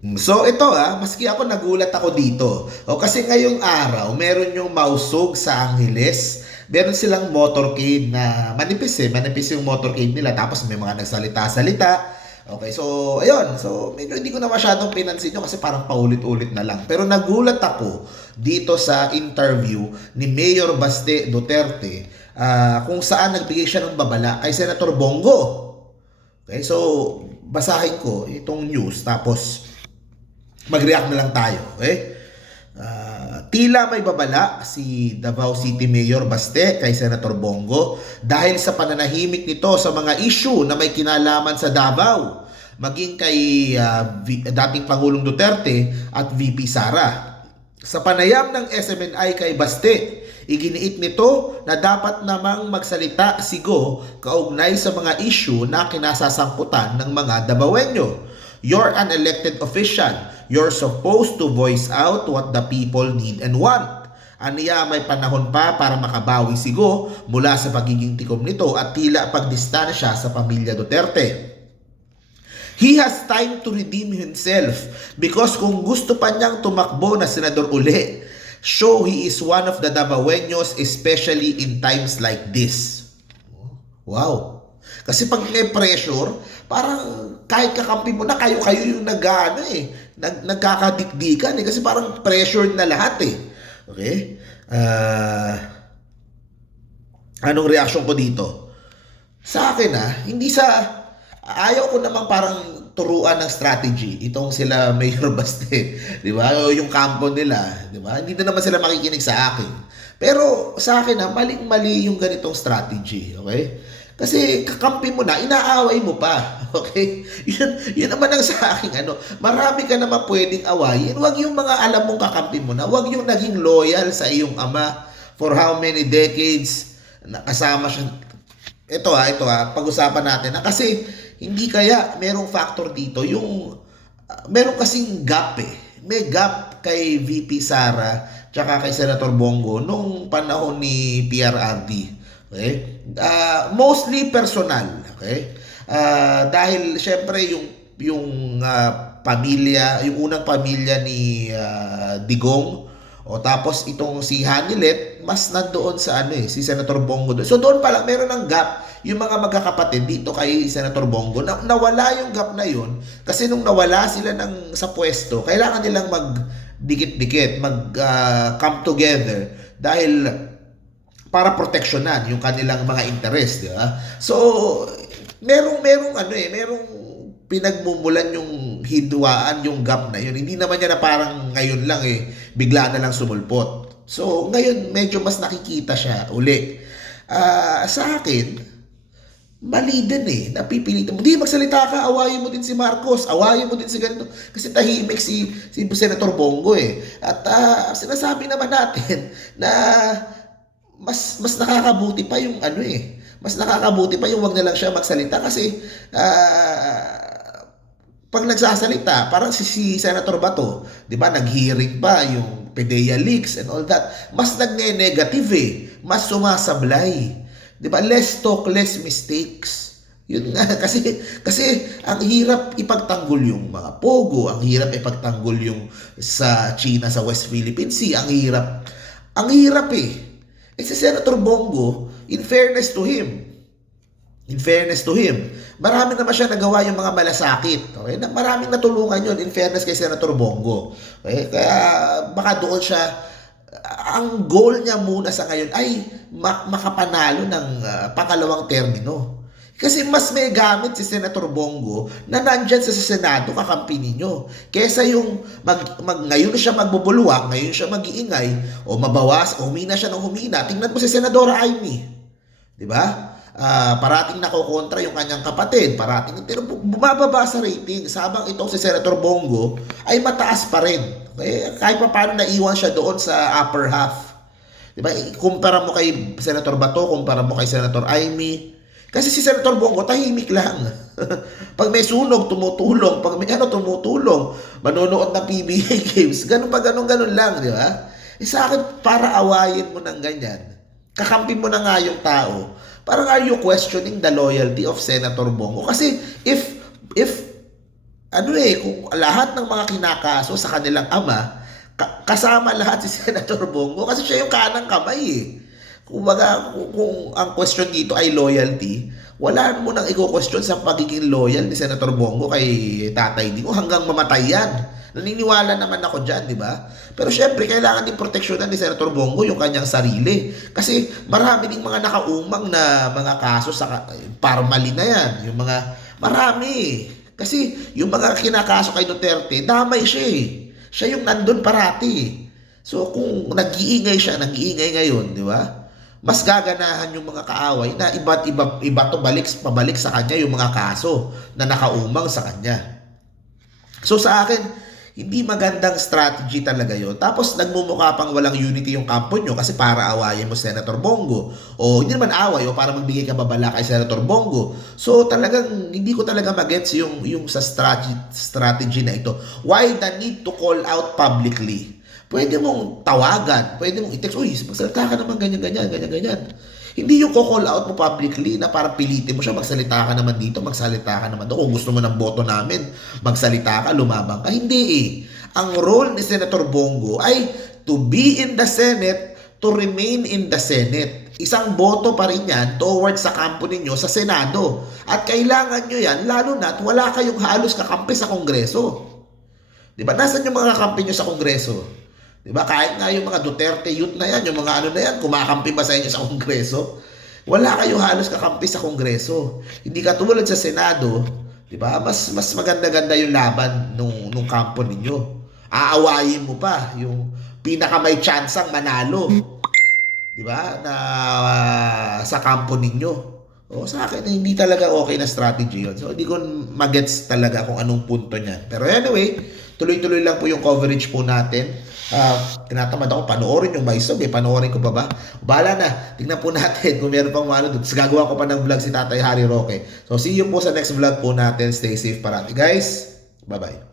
So ito ah, maski ako nagulat ako dito. O kasi ngayong araw, meron yung mausog sa Angeles. Meron silang motorcade na manipis eh. Manipis yung motorcade nila. Tapos may mga nagsalita-salita. Okay, so ayun. So medyo hindi ko na masyadong pinansin yun kasi parang paulit-ulit na lang. Pero nagulat ako dito sa interview ni Mayor Baste Duterte ah, kung saan nagbigay siya ng babala kay Senator Bongo. Okay, so basahin ko itong news tapos mag-react na lang tayo. Okay? Ah, tila may babala si Davao City Mayor Baste kay Senator Bongo dahil sa pananahimik nito sa mga issue na may kinalaman sa Davao maging kay ah, V- dating Pangulong Duterte at VP Sara. Sa panayam ng SMNI kay Baste, iginiit nito na dapat namang magsalita si Go kaugnay sa mga issue na kinasasangkutan ng mga Davaoenyo. You're an elected official. You're supposed to voice out what the people need and want. Aniya may panahon pa para makabawi si Go mula sa pagiging tikom nito at tila pagdistansya sa pamilya Duterte. He has time to redeem himself because kung gusto pa niyang tumakbo na senador uli, show he is one of the Davaoenos especially in times like this. Wow. Kasi pag may pressure, parang kahit kakampi mo na, kayo-kayo yung nag, eh, nag, nagkakadikdikan eh. Kasi parang pressured na lahat eh. Okay? Ah... anong reaction ko dito? Sa akin ah, hindi sa ayaw ko namang parang turuan ng strategy itong sila Mayor Baste, 'di ba? O yung kampo nila, 'di ba? Hindi na naman sila makikinig sa akin. Pero sa akin ah, maling-mali yung ganitong strategy, okay? Kasi kakampi mo na, inaaway mo pa. Okay? Yun, yun naman ang sa akin. Ano, marami ka naman pwedeng awayin. Huwag yung mga alam mong kakampi mo na. Huwag yung naging loyal sa iyong ama for how many decades nakasama siya. Ito ha, ito ha, pag-usapan natin. na kasi hindi kaya merong factor dito. Yung, ah, meron kasing gap eh. May gap kay VP Sara tsaka kay Senator Bongo nung panahon ni PRRD. Okay? Ah, mostly personal, okay? Ah, dahil syempre yung yung ah, pamilya, yung unang pamilya ni ah, Digong o tapos itong si Hanilet, mas nandoon sa ano eh, si Senator Bongo doon. So doon pa lang meron ng gap yung mga magkakapatid dito kay Senator Bongo. Na, nawala yung gap na yun kasi nung nawala sila ng sa pwesto, kailangan nilang mag dikit-dikit, mag ah, come together dahil para proteksyonan yung kanilang mga interest, di ba? So, merong merong ano eh, merong pinagmumulan yung hidwaan, yung gap na yun. Hindi naman niya na parang ngayon lang eh, bigla na lang sumulpot. So, ngayon medyo mas nakikita siya uli. Ah, sa akin, mali din eh. Napipilitan mo. Di magsalita ka, awayin mo din si Marcos, awayin mo din si ganito. Kasi tahimik si, si Senator Bongo eh. At ah, sinasabi naman natin na mas mas nakakabuti pa yung ano eh. Mas nakakabuti pa yung wag na lang siya magsalita kasi ah, pag nagsasalita, parang si, si Senator Bato, 'di ba, nag-hearing pa yung PDEA leaks and all that. Mas nagne-negative eh. Mas sumasablay. 'Di ba? Less talk, less mistakes. Yun nga kasi kasi ang hirap ipagtanggol yung mga pogo, ang hirap ipagtanggol yung sa China sa West Philippine Sea, ang hirap. Ang hirap eh. Si Senator Bongo, in fairness to him, in fairness to him, marami naman siya nagawa yung mga malasakit. Okay? Maraming natulungan yun in fairness kay Senator Bongo. Okay? Kaya baka doon siya, ang goal niya muna sa ngayon ay mak- makapanalo ng ah, pangalawang termino. Kasi mas may gamit si Senator Bongo na nandyan sa Senado kakampi ninyo. Kesa yung mag, mag, ngayon siya magbubulwak, ngayon siya mag-iingay, o mabawas, o humina siya ng humina. Tingnan mo si Senadora Amy. Di ba? Ah, parating nakokontra yung kanyang kapatid, parating pero bu- bumababa sa ratings habang itong si Senator Bongo ay mataas pa rin. Okay? Kahit pa paano naiwan siya doon sa upper half. 'Di ba? Kumpara mo kay Senator Bato, kumpara mo kay Senator Amy. Kasi si Senator Bongo tahimik lang. pag may sunog, tumutulong. Pag may ano, tumutulong. Manonood ng PBA games. Ganun pa, ganun, ganun lang, di ba? Eh, sa akin, para awayin mo ng ganyan, kakampi mo na nga yung tao, parang are you questioning the loyalty of Senator Bongo? Kasi if if ano eh, kung lahat ng mga kinakaso sa kanilang ama, ka- kasama lahat si Senator Bongo kasi siya yung kanang kamay eh. Kumbaga, kung, ang question dito ay loyalty, wala mo nang i-question sa pagiging loyal ni Senator Bongo kay Tatay Digong hanggang mamatay yan. Naniniwala naman ako dyan, di ba? Pero syempre, kailangan din proteksyonan ni Senator Bongo yung kanyang sarili. Kasi marami ding mga nakaumang na mga kaso sa parmali na yan. Yung mga, marami. Kasi yung mga kinakaso kay Duterte, damay siya eh. Siya yung nandun parati. So kung nag-iingay siya, nag-iingay ngayon, di ba? Mas gaganahan yung mga kaaway na iba't iba, iba to balik, pabalik sa kanya yung mga kaso na nakaumang sa kanya. So sa akin, hindi magandang strategy talaga yon. Tapos nagmumukha pang walang unity yung kampo nyo kasi para awayin mo Senator Bongo. O hindi naman away o para magbigay ka babala kay Senator Bongo. So talagang hindi ko talaga magets yung, yung sa strategy, strategy na ito. Why the need to call out publicly? Pwede mong tawagan, pwede mong i-text, uy, magsalita ka naman ganyan, ganyan, ganyan, ganyan. Hindi yung call out mo publicly na para pilitin mo siya, magsalita ka naman dito, magsalita ka naman doon. Kung gusto mo ng boto namin, magsalita ka, lumabang ka. Hindi eh. Ang role ni Senator Bongo ay to be in the Senate, to remain in the Senate. Isang boto pa rin yan towards sa kampo ninyo sa Senado. At kailangan nyo yan, lalo na at wala kayong halos kakampi sa Kongreso. Di ba? Nasaan yung mga kakampi nyo sa Kongreso? Di ba? Kahit nga yung mga Duterte youth na yan, yung mga ano na yan, kumakampi ba sa inyo sa Kongreso? Wala kayo halos kakampi sa Kongreso. Hindi katulad sa Senado, di ba? Mas mas maganda-ganda yung laban nung nung kampo ninyo. Aawayin mo pa yung pinaka may tsansang manalo. Di ba? Na ah, sa kampo ninyo. O sa akin, hindi talaga okay na strategy yun. So, hindi ko magets talaga kung anong punto niyan. Pero anyway, tuloy-tuloy lang po yung coverage po natin. Ah, tinatamad ako panoorin yung Maisog eh. Panoorin ko pa ba? Bahala na. Tingnan po natin kung meron pang ano doon. Gagawa ko pa ng vlog si Tatay Harry Roque. So, see you po sa next vlog po natin. Stay safe parati, guys. Bye-bye.